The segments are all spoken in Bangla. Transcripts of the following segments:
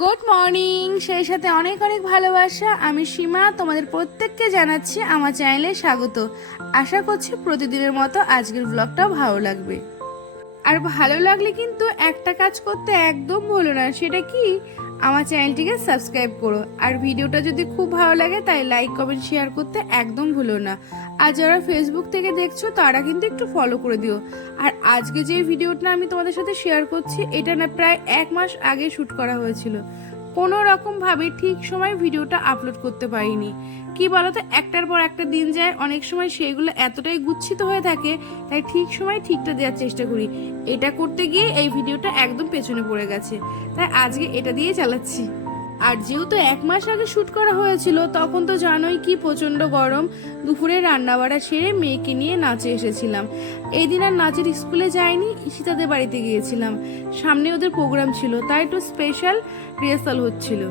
গুড মর্নিং সেই সাথে অনেক অনেক ভালোবাসা। আমি সীমা, তোমাদের প্রত্যেককে জানাচ্ছি আমার চ্যানেলে স্বাগত। আশা করছি প্রতিদিনের মতো আজকের ব্লগটাও ভালো লাগবে। আর ভালো লাগলে কিন্তু একটা কাজ করতে একদম ভুলো না। সেটা কি? আমার চ্যানেলটিকে সাবস্ক্রাইব করো। আর ভিডিওটা যদি খুব ভালো লাগে, তাই লাইক, কমেন্ট, শেয়ার করতে একদম ভুলো না। আর যারা ফেসবুক থেকে দেখছ, তারা কিন্তু একটু ফলো করে দিও। আর আজকে যে ভিডিওটা আমি তোমাদের সাথে শেয়ার করছি, এটা না প্রায় এক মাস আগে শ্যুট করা হয়েছিল। কোনো রকম ভাবে ঠিক সময় ভিডিওটা আপলোড করতে পারিনি। কি বলতো, একটার পর একটা দিন যায়, অনেক সময় সেইগুলো এতটাই গুচ্ছিত হয়ে থাকে, তাই ঠিক সময় ঠিকটা দেওয়ার চেষ্টা করি। এটা করতে গিয়ে এই ভিডিওটা একদম পেছনে পড়ে গেছে। তাই আজকে এটা দিয়ে চালাচ্ছি। আর যেহেতু এক মাস আগে শ্যুট করা হয়েছিল, তখন তো জানোই কি প্রচণ্ড গরম। দুপুরে রান্না বাড়া সেরে মেয়েকে নিয়ে নাচে এসেছিলাম। এই দিন আর নাচের স্কুলে যাইনি, ঈশিতাদের বাড়িতে গিয়েছিলাম। সামনে ওদের প্রোগ্রাম ছিল, তাই একটু স্পেশাল রিহার্সাল হচ্ছিল।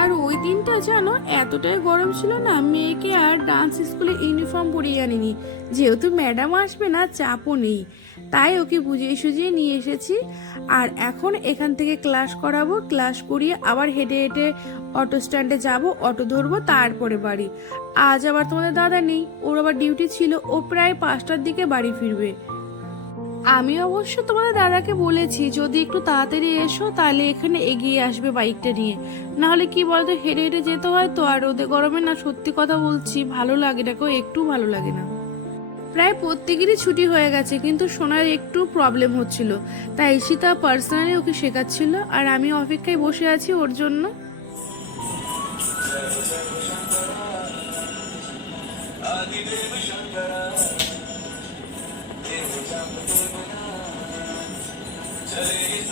আর ওই দিনটা জানো এতটাই গরম ছিল না, মেয়েকে আর ডান্স স্কুলে ইউনিফর্ম পরিয়ে আনিনি। যেহেতু ম্যাডাম আসবে না, চাপও নেই। তাই ওকে বুঝিয়ে সুঝিয়ে নিয়ে এসেছি। আর এখন এখান থেকে ক্লাস করাবো ক্লাস করিয়ে আবার হেঁটে হেঁটে অটো স্ট্যান্ডে যাব অটো ধরবো, তারপরে বাড়ি। আজ আবার তোমাদের দাদা নেই, ওর আবার ডিউটি ছিল, ও প্রায় পাঁচটার দিকে বাড়ি ফিরবে। আমি অবশ্য তোমাদের দাদাকে বলেছি, যদি একটু তাড়াতাড়ি এসো, তাহলে এখানে এগিয়ে আসবে বাইকটা নিয়ে। না হলে কি বলতো, হেঁটে হেঁটে যেতে হয় তো, আর রোদে গরমে না সত্যি কথা বলছি, ভালো লাগে না কেউ একটু ভালো লাগে না। প্রায় প্রত্যেকেরই ছুটি হয়ে গেছে, কিন্তু সোনার একটু প্রবলেম হচ্ছিল। তাই ঈশিতা পার্সোনালি ওকে শেখাচ্ছিল, আর আমি অপেক্ষায় বসে আছি ওর জন্য।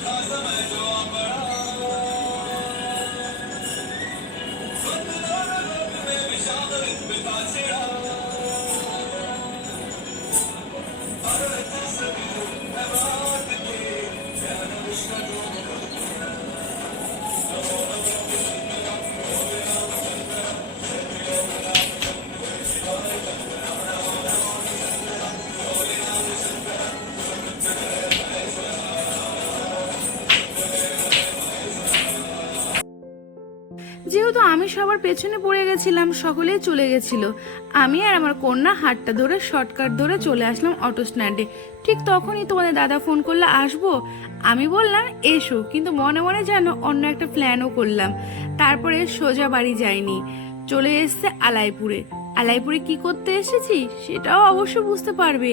Thank you. যেহেতু আমি সবার পেছনে পড়ে গেছিলাম সকলেই চলে গেছিল। আমি আর আমার কন্যা হাটটা ধরে শর্টকাট ধরে চলে আসলাম অটো স্ট্যান্ডে। ঠিক তখনই তোমাদের দাদা ফোন করলে, আসব? আমি বললাম, এসো। কিন্তু মনে মনে যেন অন্য একটা প্ল্যানও করলাম। তারপরে সোজা বাড়ি যাইনি। চলে এসছে আলাইপুরে। আলাইপুরে কি করতে এসেছি সেটাও অবশ্য বুঝতে পারবে।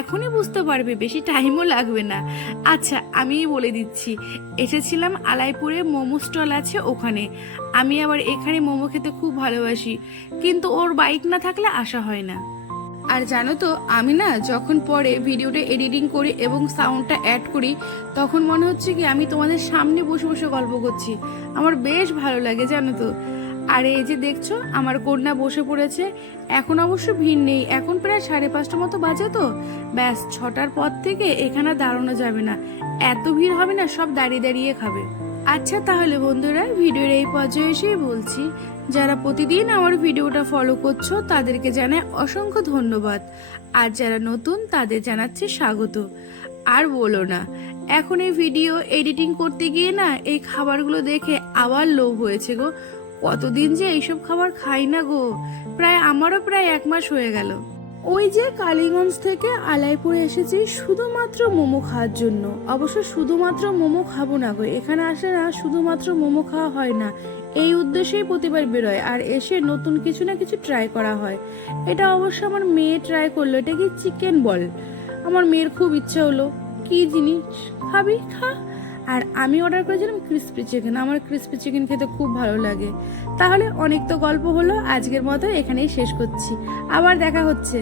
এখনই বুঝতে পারবে, বেশি টাইমও লাগবে না। আচ্ছা আমি বলে দিচ্ছি। এসেছিলাম আলাইপুরে, মোমো স্টল আছে ওখানে। আমি আবার এখানে মোমো খেতে খুব ভালোবাসি, কিন্তু ওর বাইক না থাকলে আসা হয় না। আর জানো তো, আমি না যখন পরে ভিডিওটা এডিটিং করি এবং সাউন্ডটা অ্যাড করি, তখন মনে হচ্ছে কি আমি তোমাদের সামনে বসে বসে গল্প করছি। আমার বেশ ভালো লাগে, জানো তো। আর এই যে দেখছ, আমার কন্যা বসে পড়েছে। এখন অবশ্য ভিড় নেই। এখন প্রায় সাড়ে পাঁচটা মতো বাজে তো। ব্যাস, ছটার পর থেকে এখানে দাঁড়ানো যাবে না। এত ভিড় হবে না, সব দাঁড়িয়ে দাঁড়িয়ে খাবে। আচ্ছা তাহলে বন্ধুরা, ভিডিওর এই পর্যায়ে এসেই বলছি, যারা প্রতিদিন আমার ভিডিওটা ফলো করছ, তাদেরকে জানাই অসংখ্য ধন্যবাদ। আর যারা নতুন, তাদের জানাচ্ছি স্বাগত। আর বলো না, এখন এই ভিডিও এডিটিং করতে গিয়ে না, এই খাবারগুলো দেখে আবার লোভ হয়েছে গো। কতদিন যে এইসব খাবার খাই না গো? প্রায় আমারও প্রায় এক মাস হয়ে গেল। ওই যে কালীগঞ্জ থেকে আলাইপুরে এসেছি, শুধুমাত্র মোমো খাওয়ার জন্য। অবশ্য শুধুমাত্র মোমো খাব না গো, এখানে আসলে না, শুধুমাত্র মোমো খাওয়া হয় না। এই উদ্দেশ্যেই প্রতিবার বেরোয়, আর এসে নতুন কিছু না কিছু ট্রাই করা হয়। এটা অবশ্য আমার মেয়ে ট্রাই করল, এটা কি চিকেন বল? আমার মেয়ের খুব ইচ্ছা হলো। কি জিনিস? খাবি? খা। আর আমি অর্ডার করেছিলাম ক্রিস্পি চিকেন আমার ক্রিস্পি চিকেন খেতে খুব ভালো লাগে। তাহলে অনেক তো গল্প হলো, আজকের মতো এখানেই শেষ করছি। আবার দেখা হচ্ছে।